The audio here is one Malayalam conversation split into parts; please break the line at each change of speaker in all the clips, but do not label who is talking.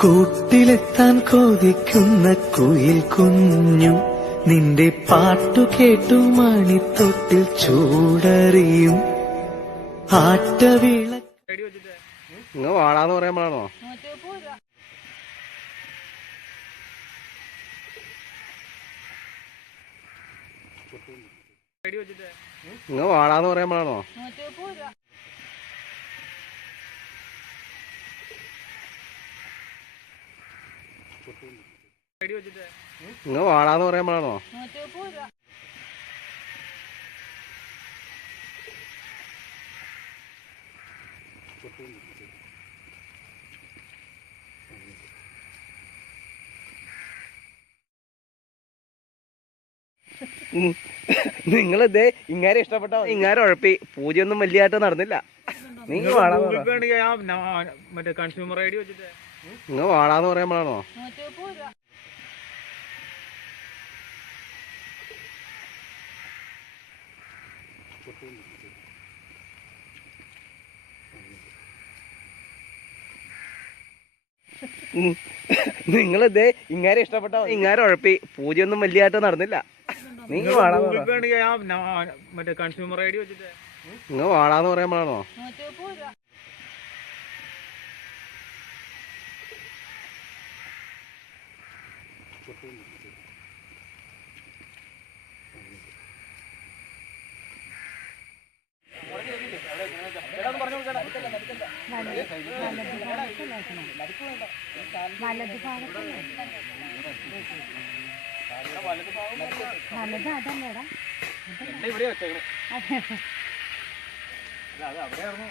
കൂട്ടിലെത്താൻ കൊതിക്കുന്ന കുയിൽ കുഞ്ഞു നിന്റെ പാട്ടു കേട്ടു മണിത്തൊട്ടിൽ ചൂടറിയും ആട്ടവീള
നിങ്ങൾ വാടാന്ന് പറയുമ്പോഴാണോ? നിങ്ങൾ വാടാന്ന് പറയുമ്പോഴാണോ? നിങ്ങൾ വാടാന്ന് പറയുമ്പോഴാണോ? നിങ്ങളിതേ ഇങ്ങാരെ ഇഷ്ടപ്പെട്ട? ഇങ്ങാരെ ഉഴപ്പി. പൂജയൊന്നും വലിയായിട്ട് നടന്നില്ല. നിങ്ങൾ
ഉണ്ടെങ്കിൽ മറ്റേ കൺസ്യൂമർ ഐ ഡി വെച്ചിട്ട്
നിങ്ങൾ വാടാന്ന് പറയുമ്പോഴാണോ? നിങ്ങൾ ഇതേ ഇങ്ങാരെ ഇഷ്ടപ്പെട്ട? ഇങ്ങാരെ ഉഴപ്പി. പൂജയൊന്നും വലിയായിട്ട് നടന്നില്ല. നിങ്ങൾ വാടാന്ന്
മറ്റേ കൺസ്യൂമർ ഐ ഡി വെച്ചിട്ട്.
നിങ്ങൾ വാടാന്ന് പറയുമ്പോഴാണോ?
വലത് അതല്ലേടാ
ഇവിടെ വെച്ചേക്കണേ
അതെ
അത്. അവിടെയായിരുന്നു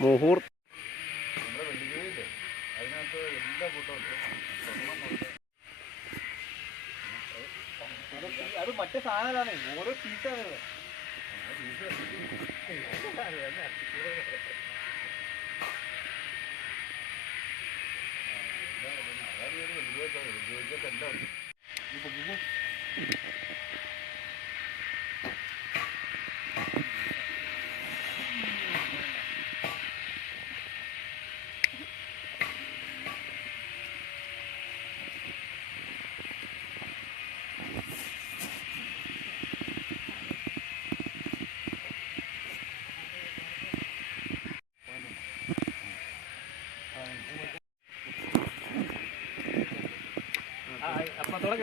മുഹൂർത്ത
അത് മറ്റേ സാധനമാണ് ഓരോ പീസാണ് Dua jam, dua jam kan dah. Dia pergi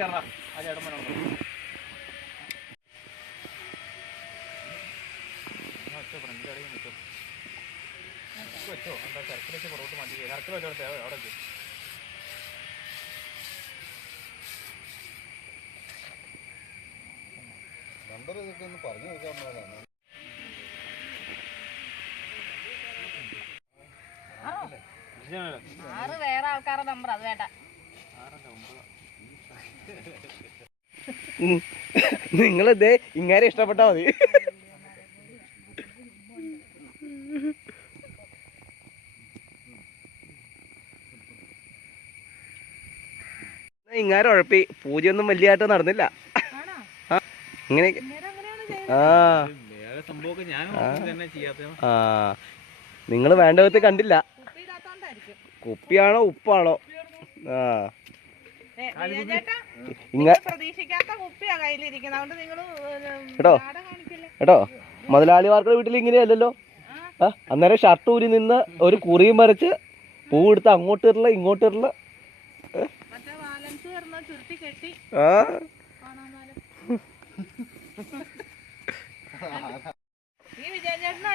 കയറാം ആ ചേട്ടൻ വേണം വെച്ചോ. എന്താ കറക്കിലേക്ക് പുറകോട്ട് മാറ്റി വെച്ചോട്ടെ അവിടെ വെച്ച്
ആറ് വേറെ ആൾക്കാരുടെ നമ്പർ അത് വേണ്ട.
നിങ്ങൾ ഇതേ ഇങ്ങനെ ഇഷ്ടപ്പെട്ടാ മതി. ഇങ്ങാരെ ഉഴപ്പി. പൂജയൊന്നും വലിയായിട്ട് നടന്നില്ല.
നിങ്ങൾ
ആ ഇങ്ങനെ ആ. നിങ്ങൾ വേണ്ട വിധത്തിൽ കണ്ടില്ല. കുപ്പിയാണോ ഉപ്പാണോ? ആ. കേട്ടോ കേട്ടോ മുതലാളിമാർക്കുടെ വീട്ടിൽ ഇങ്ങനെയല്ലല്ലോ? ആ. അന്നേരം ഷർട്ട് ഊരി നിന്ന് ഒരു കുറിയും വരച്ച് പൂ എടുത്ത് അങ്ങോട്ട് ഇരല ഇങ്ങോട്ട് ഇരല
കെട്ടി.
ആ.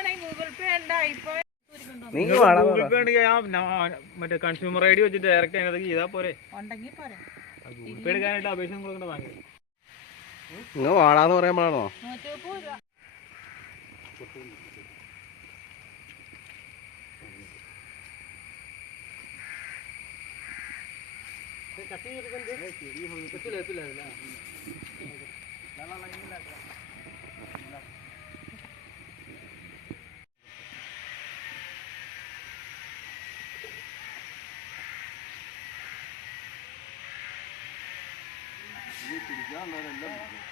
ഈ ഗൂഗിൾ പേ ഉണ്ട്? ഇപ്പൊ
മറ്റേ കൺസ്യൂമർ ഐ ഡി വെച്ചിട്ട് ഡയറക്റ്റ് അതിനകത്ത് ചെയ്താൽ പോരെ. ഗൂഗിൾ പേ എടുക്കാനായിട്ട് അപേക്ഷ കൊടുക്കണ്ട ബാങ്ക്
നിങ്ങൾ വാടാന്ന് പറയുമ്പോഴാണോ?
കത്തി എത്തില്ല എത്തില്ല
يلا يلا